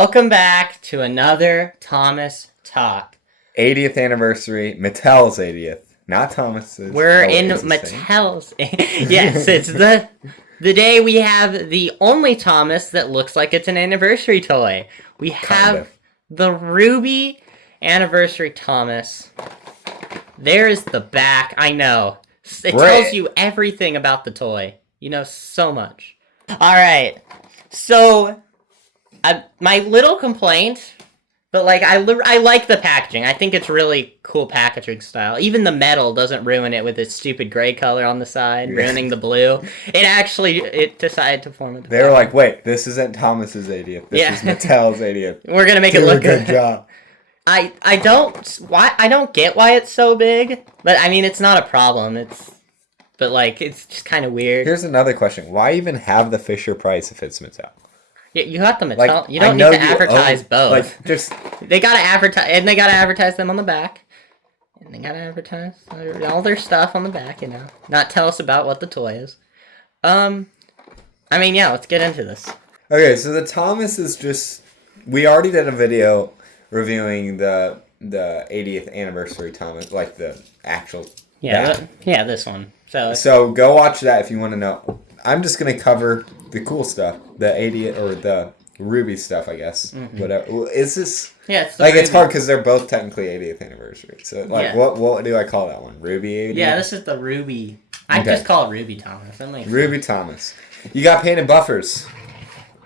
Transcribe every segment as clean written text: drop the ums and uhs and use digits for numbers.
Welcome back to another Thomas Talk. 80th anniversary, Mattel's 80th, not Thomas's. We're in Mattel's. Yes, it's the day we have the only Thomas that looks like it's an anniversary toy. We have the Ruby anniversary Thomas. There is the back. I know. It tells you everything about the toy. You know so much. All right. So, my little complaint, but like I like the packaging. I think it's really cool packaging style. Even the metal doesn't ruin it with its stupid gray color on the side, ruining the blue. It decided to form it. They were like, wait, this isn't Thomas's 80th. This is Mattel's 80th. We're gonna make it look good. Good job. I don't get why it's so big, but I mean it's not a problem. It's just kind of weird. Here's another question: why even have the Fisher Price if it's Mattel? Yeah, you got the Mattel. You don't need to advertise both. They gotta advertise, and they gotta advertise them on the back, and they gotta advertise all their stuff on the back. You know, not tell us about what the toy is. I mean, yeah, let's get into this. Okay, so the Thomas is just. We already did a video reviewing the 80th anniversary Thomas, like the actual. Yeah, this one. So go watch that if you want to know. I'm just gonna cover the cool stuff, the 80th or the Ruby stuff, I guess. Mm-hmm. Whatever. Is this? Yeah, it's Ruby. It's hard because they're both technically 80th anniversary. So what do I call that one? Ruby 80th? Yeah, this is the Ruby. I just call it Ruby Thomas. Ruby Thomas. You got painted buffers.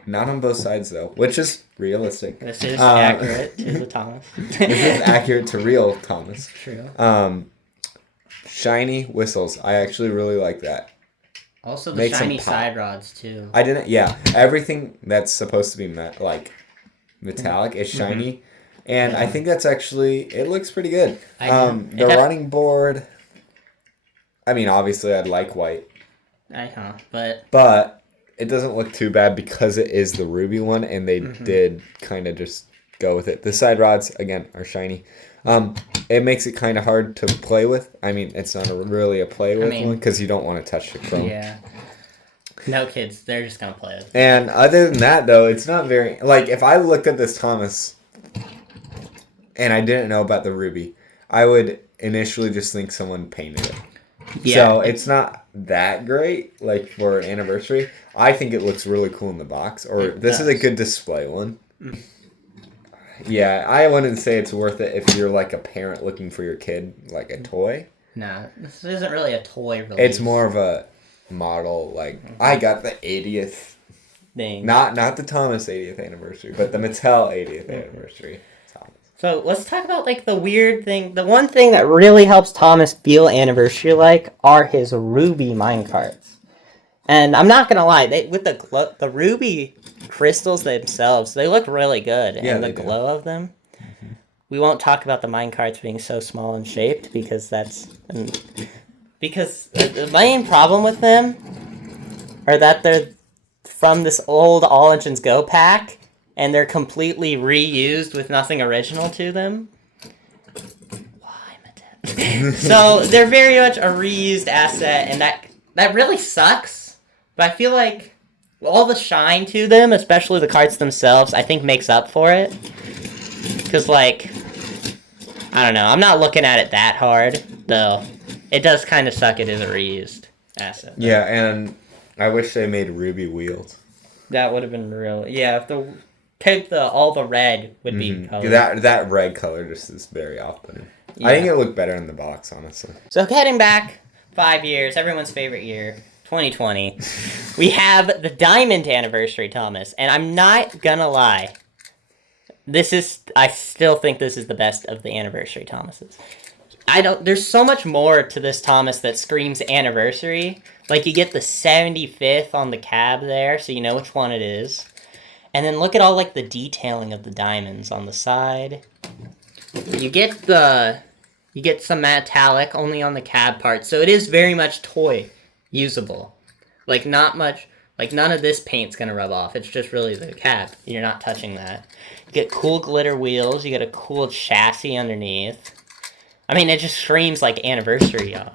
Not on both sides though, which is realistic. This is accurate to the Thomas. This is accurate to real Thomas. True. Shiny whistles. I actually really like that. Also the shiny side rods too. Everything that's supposed to be metallic is shiny. And I think that's it looks pretty good. The running board, I mean, obviously I'd like white. But it doesn't look too bad because it is the Ruby one and they did kind of just go with it. The side rods, again, are shiny. It makes it kind of hard to play with. I mean, it's not really a play with one because you don't want to touch the chrome. Yeah. No kids, they're just going to play with it. And other than that, though, it's not very... Like, if I looked at this Thomas and I didn't know about the Ruby, I would initially just think someone painted it. Yeah. So it's not that great, like, for an anniversary. I think it looks really cool in the box. Or this is a good display one. Yeah, I wouldn't say it's worth it if you're like a parent looking for your kid, like a toy. No, this isn't really a toy release. It's more of a model, like, I got the 80th thing. Not the Thomas 80th anniversary, but the Mattel 80th anniversary Thomas. So let's talk about like the weird thing. The one thing that really helps Thomas feel anniversary-like are his Ruby minecarts. And I'm not gonna lie, with the Ruby crystals themselves, they look really good. Yeah, and the glow of them. Mm-hmm. We won't talk about the minecarts being so small and shaped because the main problem with them are that they're from this old All Engines Go pack and they're completely reused with nothing original to them. Why, Mattel? So they're very much a reused asset, and that really sucks. But I feel like all the shine to them, especially the carts themselves, I think makes up for it. Because, like, I don't know. I'm not looking at it that hard, though. It does kind of suck it as a reused asset. Yeah, and I wish they made Ruby wheels. That would have been real. Yeah, if all the red would be colored. That red color just is very off-putting. Yeah. I think it looked better in the box, honestly. So, heading back 5 years, everyone's favorite year. 2020, we have the Diamond Anniversary Thomas, and I'm not gonna lie, I still think this is the best of the Anniversary Thomases. There's so much more to this Thomas that screams anniversary. Like, you get the 75th on the cab there, so you know which one it is. And then look at all, like, the detailing of the diamonds on the side. You get some metallic only on the cab part, so it is very much toy usable. Like, not much, like, none of this paint's gonna rub off. It's just really the cap. You're not touching that. You get cool glitter wheels. You get a cool chassis underneath. I mean, it just screams like anniversary, y'all.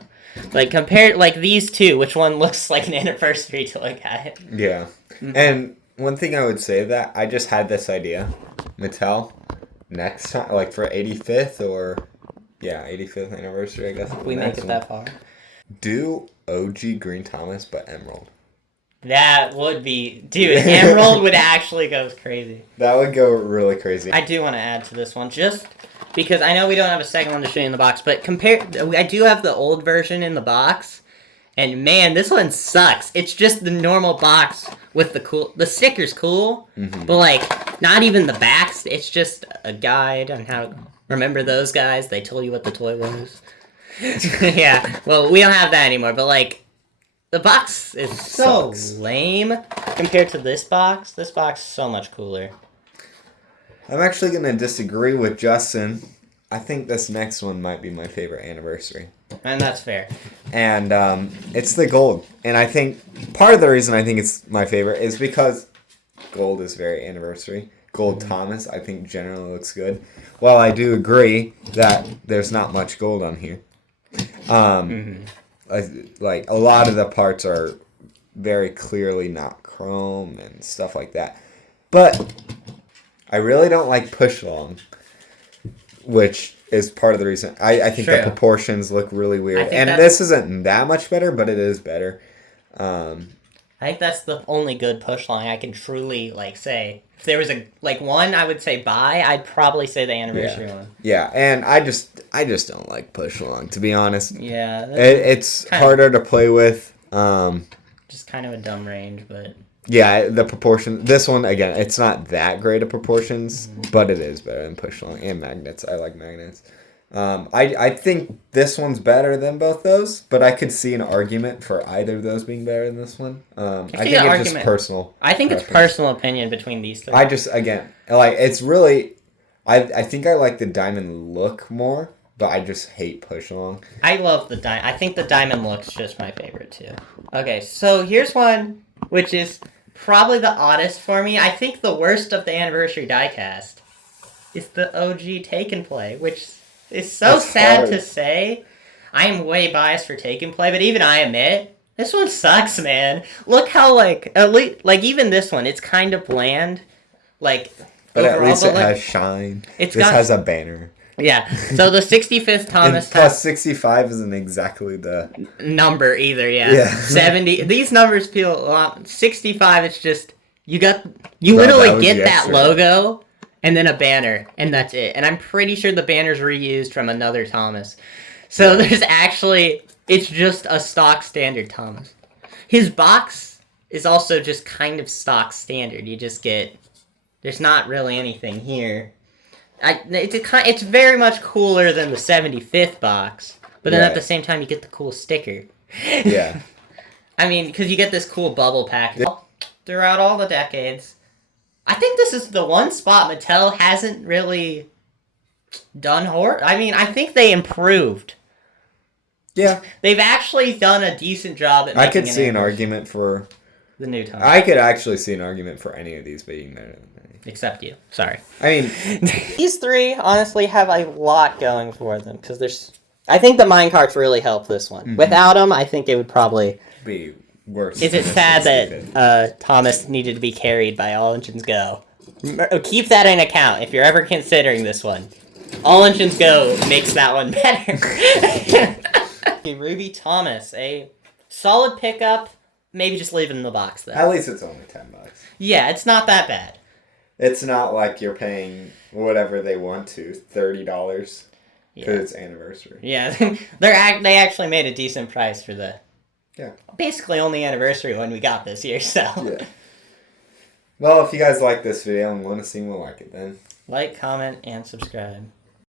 Like, compared, like, these two, which one looks like an anniversary to look at? Yeah. Mm-hmm. And one thing I would say that I just had this idea. Mattel next time, like for 85th or 85th anniversary, I guess. If we make it that far. Do OG Green Thomas, but Emerald. That would be... Dude, Emerald would actually go crazy. That would go really crazy. I do want to add to this one, just because I know we don't have a second one to show you in the box, but I do have the old version in the box, and man, this one sucks. It's just the normal box with the sticker's cool, but like, not even the backs, it's just a guide on how to remember those guys. They told you what the toy was. Yeah, well, we don't have that anymore, but like, the box is so lame compared to this box. This box is so much cooler. I'm actually going to disagree with Justin. I think this next one might be my favorite anniversary. And that's fair. And it's the gold. And I think part of the reason I think it's my favorite is because gold is very anniversary. Gold Thomas, I think, generally looks good. While I do agree that there's not much gold on here. Like, a lot of the parts are very clearly not chrome and stuff like that. But I really don't like push long, which is part of the reason. I think the proportions look really weird. And this isn't that much better, but it is better. I think that's the only good push long I can truly, like, say. If there was one I would say buy, I'd probably say the anniversary one. Yeah, and I just don't like push long, to be honest. Yeah. It's harder to play with. Just kind of a dumb range, but... Yeah, the proportion. This one, again, it's not that great of proportions, but it is better than push long and magnets. I like magnets. I think this one's better than both those, but I could see an argument for either of those being better than this one. I think it's just personal. I think it's personal opinion between these three. I just, again, like, it's really... I think I like the diamond look more, but I just hate push long. I love the diamond. I think the diamond look's just my favorite, too. Okay, so here's one, which is probably the oddest for me. I think the worst of the anniversary diecast is the OG Take and Play, which... It's so sad to say. I am way biased for Take and Play, but even I admit, this one sucks, man. Look how, like, at least, like, even this one, it's kind of bland. Like, but overall, at least it has shine. This has a banner. Yeah, so the 65th Thomas... And plus 65 isn't exactly the... number either, yeah. 70... These numbers feel a lot... 65, it's just... You literally get that logo... And then a banner, and that's it. And I'm pretty sure the banner's reused from another Thomas. So there's actually... It's just a stock standard Thomas. His box is also just kind of stock standard. You just get... There's not really anything here. It's very much cooler than the 75th box. But then at the same time, you get the cool sticker. Yeah. I mean, because you get this cool bubble pack throughout all the decades. I think this is the one spot Mattel hasn't really done horror. I mean, I think they improved. Yeah. They've actually done a decent job at making I could see an argument for... The new Thomas. I could actually see an argument for any of these being better than any. Except you. Sorry. I mean... These three, honestly, have a lot going for them. Because there's... I think the minecarts really help this one. Mm-hmm. Without them, I think it would probably... Be... worse. Is it sad that Thomas needed to be carried by All Engines Go? Keep that in account if you're ever considering this one. All Engines Go makes that one better. Ruby Thomas, a solid pickup. Maybe just leave it in the box, though. At least it's only $10. Yeah, it's not that bad. It's not like you're paying whatever they want to, $30, because it's anniversary. Yeah, they actually made a decent price for the... Yeah. Basically only anniversary one we got this year, so... Yeah. Well, if you guys like this video and want to see more like it, then... Like, comment, and subscribe.